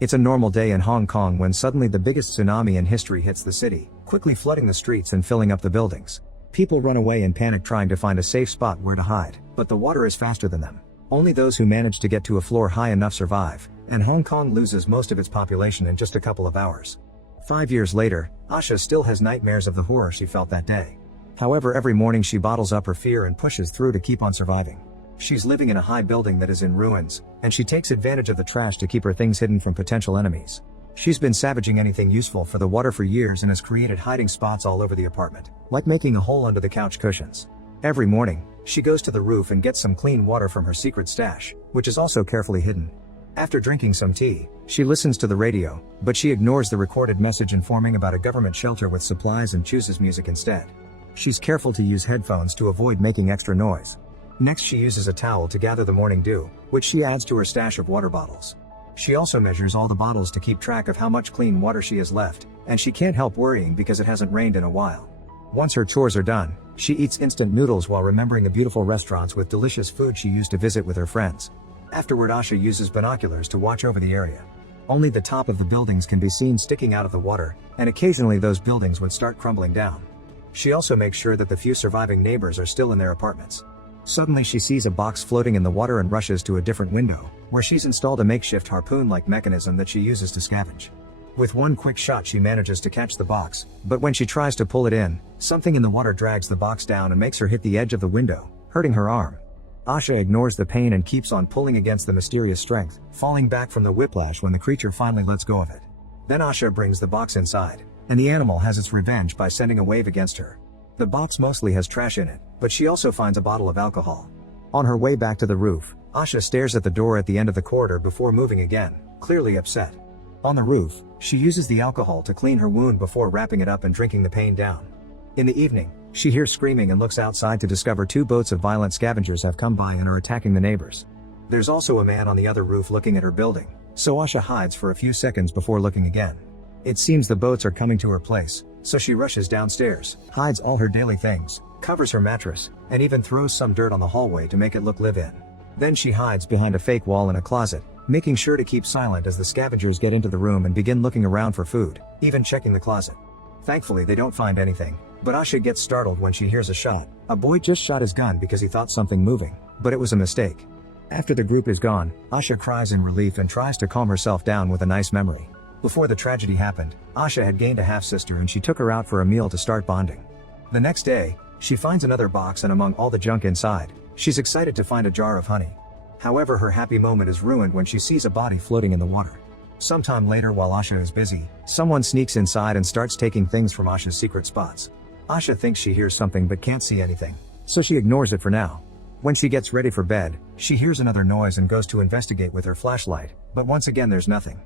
It's a normal day in Hong Kong when suddenly the biggest tsunami in history hits the city, quickly flooding the streets and filling up the buildings. People run away in panic trying to find a safe spot where to hide, but the water is faster than them. Only those who manage to get to a floor high enough survive, and Hong Kong loses most of its population in just a couple of hours. 5 years later, Asha still has nightmares of the horror she felt that day. However, every morning she bottles up her fear and pushes through to keep on surviving. She's living in a high building that is in ruins, and she takes advantage of the trash to keep her things hidden from potential enemies. She's been savaging anything useful for the water for years and has created hiding spots all over the apartment, like making a hole under the couch cushions. Every morning, she goes to the roof and gets some clean water from her secret stash, which is also carefully hidden. After drinking some tea, she listens to the radio, but she ignores the recorded message informing about a government shelter with supplies and chooses music instead. She's careful to use headphones to avoid making extra noise. Next, she uses a towel to gather the morning dew, which she adds to her stash of water bottles. She also measures all the bottles to keep track of how much clean water she has left, and she can't help worrying because it hasn't rained in a while. Once her chores are done, she eats instant noodles while remembering the beautiful restaurants with delicious food she used to visit with her friends. Afterward, Asha uses binoculars to watch over the area. Only the top of the buildings can be seen sticking out of the water, and occasionally those buildings would start crumbling down. She also makes sure that the few surviving neighbors are still in their apartments. Suddenly she sees a box floating in the water and rushes to a different window, where she's installed a makeshift harpoon-like mechanism that she uses to scavenge. With one quick shot she manages to catch the box, but when she tries to pull it in, something in the water drags the box down and makes her hit the edge of the window, hurting her arm. Asha ignores the pain and keeps on pulling against the mysterious strength, falling back from the whiplash when the creature finally lets go of it. Then Asha brings the box inside, and the animal has its revenge by sending a wave against her. The box mostly has trash in it, but she also finds a bottle of alcohol. On her way back to the roof, Asha stares at the door at the end of the corridor before moving again, clearly upset. On the roof, she uses the alcohol to clean her wound before wrapping it up and drinking the pain down. In the evening, she hears screaming and looks outside to discover 2 boats of violent scavengers have come by and are attacking the neighbors. There's also a man on the other roof looking at her building, so Asha hides for a few seconds before looking again. It seems the boats are coming to her place, so she rushes downstairs, hides all her daily things, covers her mattress, and even throws some dirt on the hallway to make it look live-in. Then she hides behind a fake wall in a closet, making sure to keep silent as the scavengers get into the room and begin looking around for food, even checking the closet. Thankfully they don't find anything, but Asha gets startled when she hears a shot. A boy just shot his gun because he thought something moving, but it was a mistake. After the group is gone, Asha cries in relief and tries to calm herself down with a nice memory. Before the tragedy happened, Asha had gained a half-sister and she took her out for a meal to start bonding. The next day, she finds another box and among all the junk inside, she's excited to find a jar of honey. However, her happy moment is ruined when she sees a body floating in the water. Sometime later, while Asha is busy, someone sneaks inside and starts taking things from Asha's secret spots. Asha thinks she hears something but can't see anything, so she ignores it for now. When she gets ready for bed, she hears another noise and goes to investigate with her flashlight, but once again there's nothing.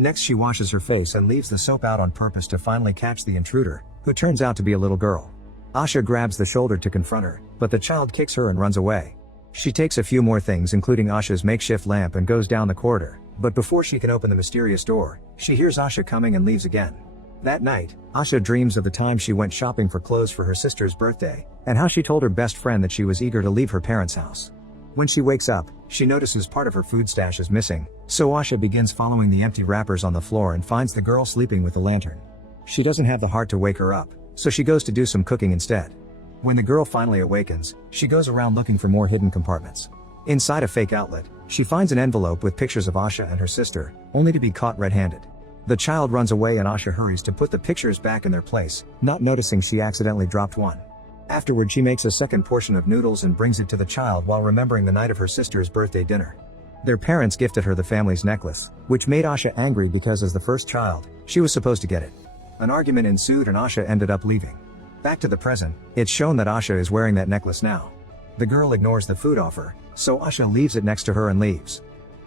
Next she washes her face and leaves the soap out on purpose to finally catch the intruder, who turns out to be a little girl. Asha grabs the shoulder to confront her, but the child kicks her and runs away. She takes a few more things including Asha's makeshift lamp and goes down the corridor, but before she can open the mysterious door, she hears Asha coming and leaves again. That night, Asha dreams of the time she went shopping for clothes for her sister's birthday, and how she told her best friend that she was eager to leave her parents' house. When she wakes up, she notices part of her food stash is missing, so Asha begins following the empty wrappers on the floor and finds the girl sleeping with the lantern. She doesn't have the heart to wake her up, so she goes to do some cooking instead. When the girl finally awakens, she goes around looking for more hidden compartments. Inside a fake outlet, she finds an envelope with pictures of Asha and her sister, only to be caught red-handed. The child runs away and Asha hurries to put the pictures back in their place, not noticing she accidentally dropped one. Afterward, she makes a second portion of noodles and brings it to the child while remembering the night of her sister's birthday dinner. Their parents gifted her the family's necklace, which made Asha angry because as the first child, she was supposed to get it. An argument ensued and Asha ended up leaving. Back to the present, it's shown that Asha is wearing that necklace now. The girl ignores the food offer, so Asha leaves it next to her and leaves.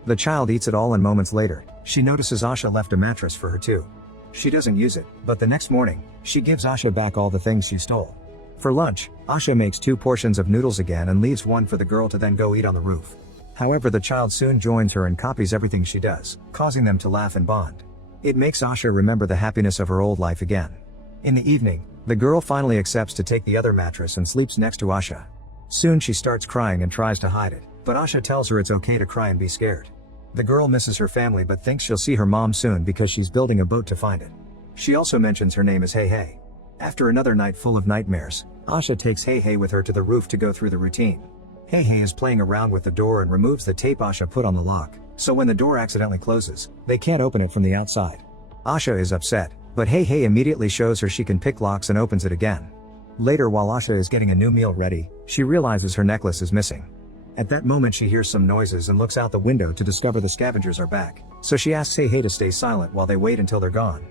The child eats it all and moments later, she notices Asha left a mattress for her too. She doesn't use it, but the next morning, she gives Asha back all the things she stole. For lunch, Asha makes 2 portions of noodles again and leaves one for the girl to then go eat on the roof. However, the child soon joins her and copies everything she does, causing them to laugh and bond. It makes Asha remember the happiness of her old life again. In the evening, the girl finally accepts to take the other mattress and sleeps next to Asha. Soon she starts crying and tries to hide it, but Asha tells her it's okay to cry and be scared. The girl misses her family but thinks she'll see her mom soon because she's building a boat to find it. She also mentions her name is Hey Hey. After another night full of nightmares, Asha takes Hey Hey with her to the roof to go through the routine. Hey Hey is playing around with the door and removes the tape Asha put on the lock, so when the door accidentally closes, they can't open it from the outside. Asha is upset, but Hey Hey immediately shows her she can pick locks and opens it again. Later, while Asha is getting a new meal ready, she realizes her necklace is missing. At that moment she hears some noises and looks out the window to discover the scavengers are back, so she asks Hey Hey to stay silent while they wait until they're gone.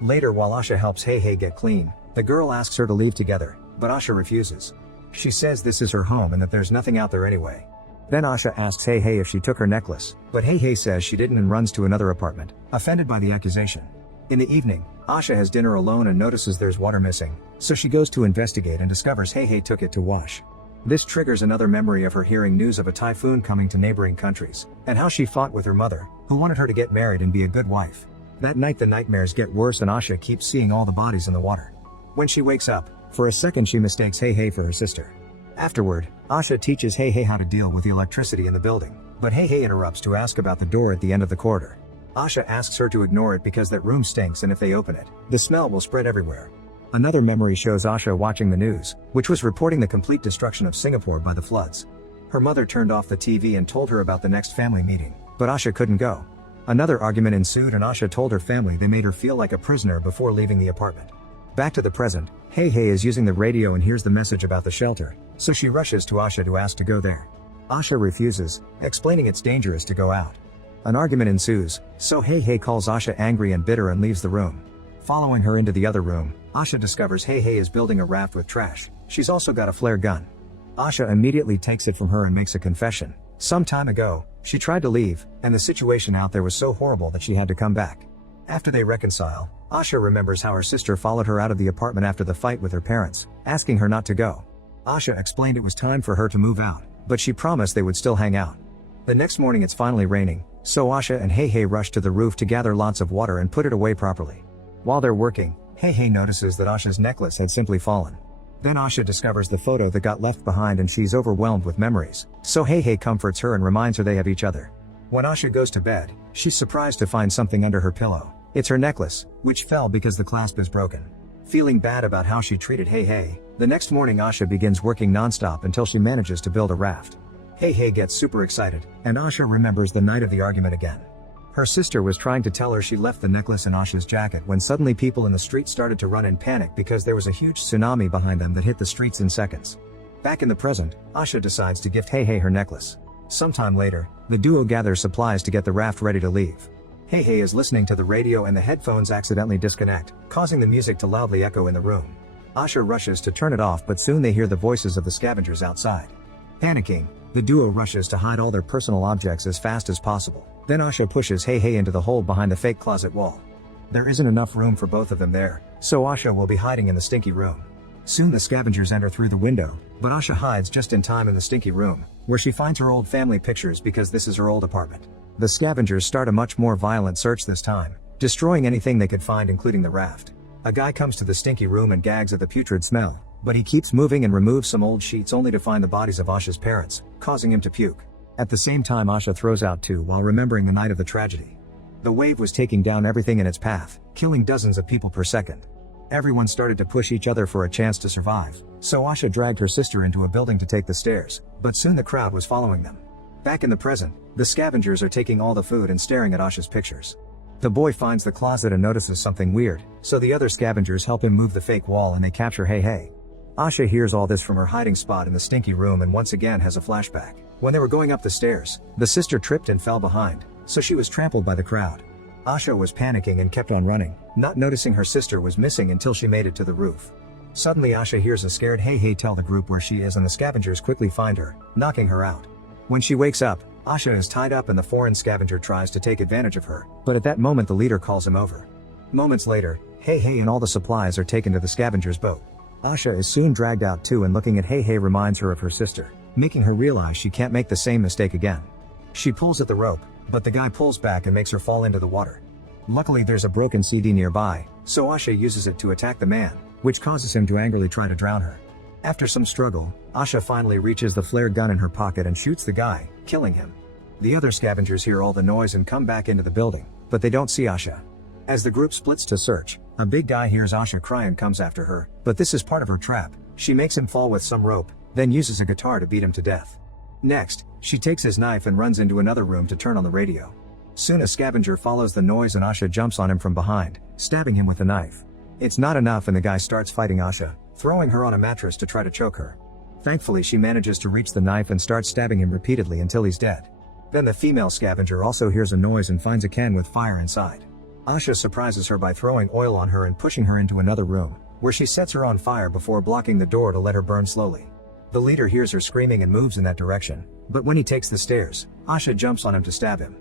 Later, while Asha helps Hey Hey get clean, the girl asks her to leave together, but Asha refuses. She says this is her home and that there's nothing out there anyway. Then Asha asks Hey Hey if she took her necklace, but Hey Hey says she didn't and runs to another apartment, offended by the accusation. In the evening, Asha has dinner alone and notices there's water missing, so she goes to investigate and discovers Hey Hey took it to wash. This triggers another memory of her hearing news of a typhoon coming to neighboring countries, and how she fought with her mother, who wanted her to get married and be a good wife. That night the nightmares get worse and Asha keeps seeing all the bodies in the water. When she wakes up, for a second she mistakes Hey Hey for her sister. Afterward, Asha teaches Hey Hey how to deal with the electricity in the building, but Hey Hey interrupts to ask about the door at the end of the corridor. Asha asks her to ignore it because that room stinks and if they open it, the smell will spread everywhere. Another memory shows Asha watching the news, which was reporting the complete destruction of Singapore by the floods. Her mother turned off the TV and told her about the next family meeting, but Asha couldn't go. Another argument ensued and Asha told her family they made her feel like a prisoner before leaving the apartment. Back to the present, Hey Hey is using the radio and hears the message about the shelter, so she rushes to Asha to ask to go there. Asha refuses, explaining it's dangerous to go out. An argument ensues, so Hey Hey calls Asha angry and bitter and leaves the room. Following her into the other room, Asha discovers Hey Hey is building a raft with trash. She's also got a flare gun. Asha immediately takes it from her and makes a confession. Some time ago, she tried to leave, and the situation out there was so horrible that she had to come back. After they reconcile, Asha remembers how her sister followed her out of the apartment after the fight with her parents, asking her not to go. Asha explained it was time for her to move out, but she promised they would still hang out. The next morning it's finally raining, so Asha and Hey Hey rush to the roof to gather lots of water and put it away properly. While they're working, Hey Hey notices that Asha's necklace had simply fallen. Then Asha discovers the photo that got left behind and she's overwhelmed with memories, so Hey Hey comforts her and reminds her they have each other. When Asha goes to bed, she's surprised to find something under her pillow. It's her necklace, which fell because the clasp is broken. Feeling bad about how she treated Hey Hey, the next morning Asha begins working non-stop until she manages to build a raft. Hey Hey gets super excited, and Asha remembers the night of the argument again. Her sister was trying to tell her she left the necklace in Asha's jacket when suddenly people in the street started to run in panic because there was a huge tsunami behind them that hit the streets in seconds. Back in the present, Asha decides to gift Hey Hey her necklace. Sometime later, the duo gathers supplies to get the raft ready to leave. Hey Hey is listening to the radio and the headphones accidentally disconnect, causing the music to loudly echo in the room. Asha rushes to turn it off but soon they hear the voices of the scavengers outside. Panicking, the duo rushes to hide all their personal objects as fast as possible. Then Asha pushes Hey Hey into the hole behind the fake closet wall. There isn't enough room for both of them there, so Asha will be hiding in the stinky room. Soon the scavengers enter through the window, but Asha hides just in time in the stinky room, where she finds her old family pictures because this is her old apartment. The scavengers start a much more violent search this time, destroying anything they could find including the raft. A guy comes to the stinky room and gags at the putrid smell, but he keeps moving and removes some old sheets only to find the bodies of Asha's parents, causing him to puke. At the same time Asha throws out too while remembering the night of the tragedy. The wave was taking down everything in its path, killing dozens of people per second. Everyone started to push each other for a chance to survive, so Asha dragged her sister into a building to take the stairs, but soon the crowd was following them. Back in the present, the scavengers are taking all the food and staring at Asha's pictures. The boy finds the closet and notices something weird, so the other scavengers help him move the fake wall and they capture Hey Hey. Asha hears all this from her hiding spot in the stinky room and once again has a flashback. When they were going up the stairs, the sister tripped and fell behind, so she was trampled by the crowd. Asha was panicking and kept on running, not noticing her sister was missing until she made it to the roof. Suddenly Asha hears a scared Hey Hey tell the group where she is and the scavengers quickly find her, knocking her out. When she wakes up, Asha is tied up and the foreign scavenger tries to take advantage of her, but at that moment the leader calls him over. Moments later, Hey Hey and all the supplies are taken to the scavenger's boat. Asha is soon dragged out too and looking at Hey Hey reminds her of her sister, making her realize she can't make the same mistake again. She pulls at the rope, but the guy pulls back and makes her fall into the water. Luckily there's a broken CD nearby, so Asha uses it to attack the man, which causes him to angrily try to drown her. After some struggle, Asha finally reaches the flare gun in her pocket and shoots the guy, killing him. The other scavengers hear all the noise and come back into the building, but they don't see Asha. As the group splits to search, a big guy hears Asha cry and comes after her, but this is part of her trap. She makes him fall with some rope, then uses a guitar to beat him to death. Next, she takes his knife and runs into another room to turn on the radio. Soon a scavenger follows the noise and Asha jumps on him from behind, stabbing him with the knife. It's not enough and the guy starts fighting Asha, throwing her on a mattress to try to choke her. Thankfully she manages to reach the knife and starts stabbing him repeatedly until he's dead. Then the female scavenger also hears a noise and finds a can with fire inside. Asha surprises her by throwing oil on her and pushing her into another room, where she sets her on fire before blocking the door to let her burn slowly. The leader hears her screaming and moves in that direction, but when he takes the stairs, Asha jumps on him to stab him.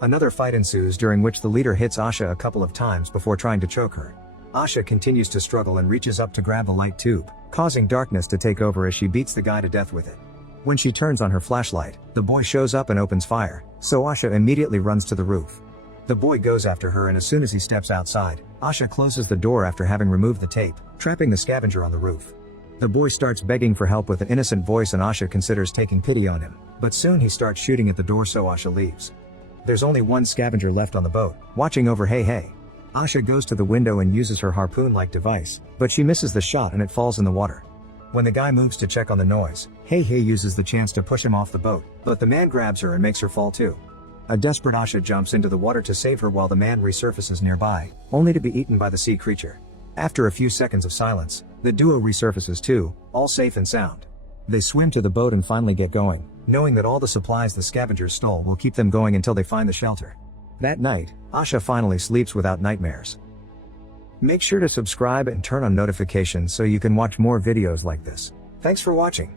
Another fight ensues during which the leader hits Asha a couple of times before trying to choke her. Asha continues to struggle and reaches up to grab the light tube, causing darkness to take over as she beats the guy to death with it. When she turns on her flashlight, the boy shows up and opens fire, so Asha immediately runs to the roof. The boy goes after her and as soon as he steps outside, Asha closes the door after having removed the tape, trapping the scavenger on the roof. The boy starts begging for help with an innocent voice and Asha considers taking pity on him, but soon he starts shooting at the door so Asha leaves. There's only one scavenger left on the boat, watching over Hey Hey. Asha goes to the window and uses her harpoon-like device, but she misses the shot and it falls in the water. When the guy moves to check on the noise, Hey Hey uses the chance to push him off the boat, but the man grabs her and makes her fall too. A desperate Asha jumps into the water to save her while the man resurfaces nearby, only to be eaten by the sea creature. After a few seconds of silence, the duo resurfaces too, all safe and sound. They swim to the boat and finally get going, knowing that all the supplies the scavengers stole will keep them going until they find the shelter. That night, Asha finally sleeps without nightmares. Make sure to subscribe and turn on notifications so you can watch more videos like this. Thanks for watching.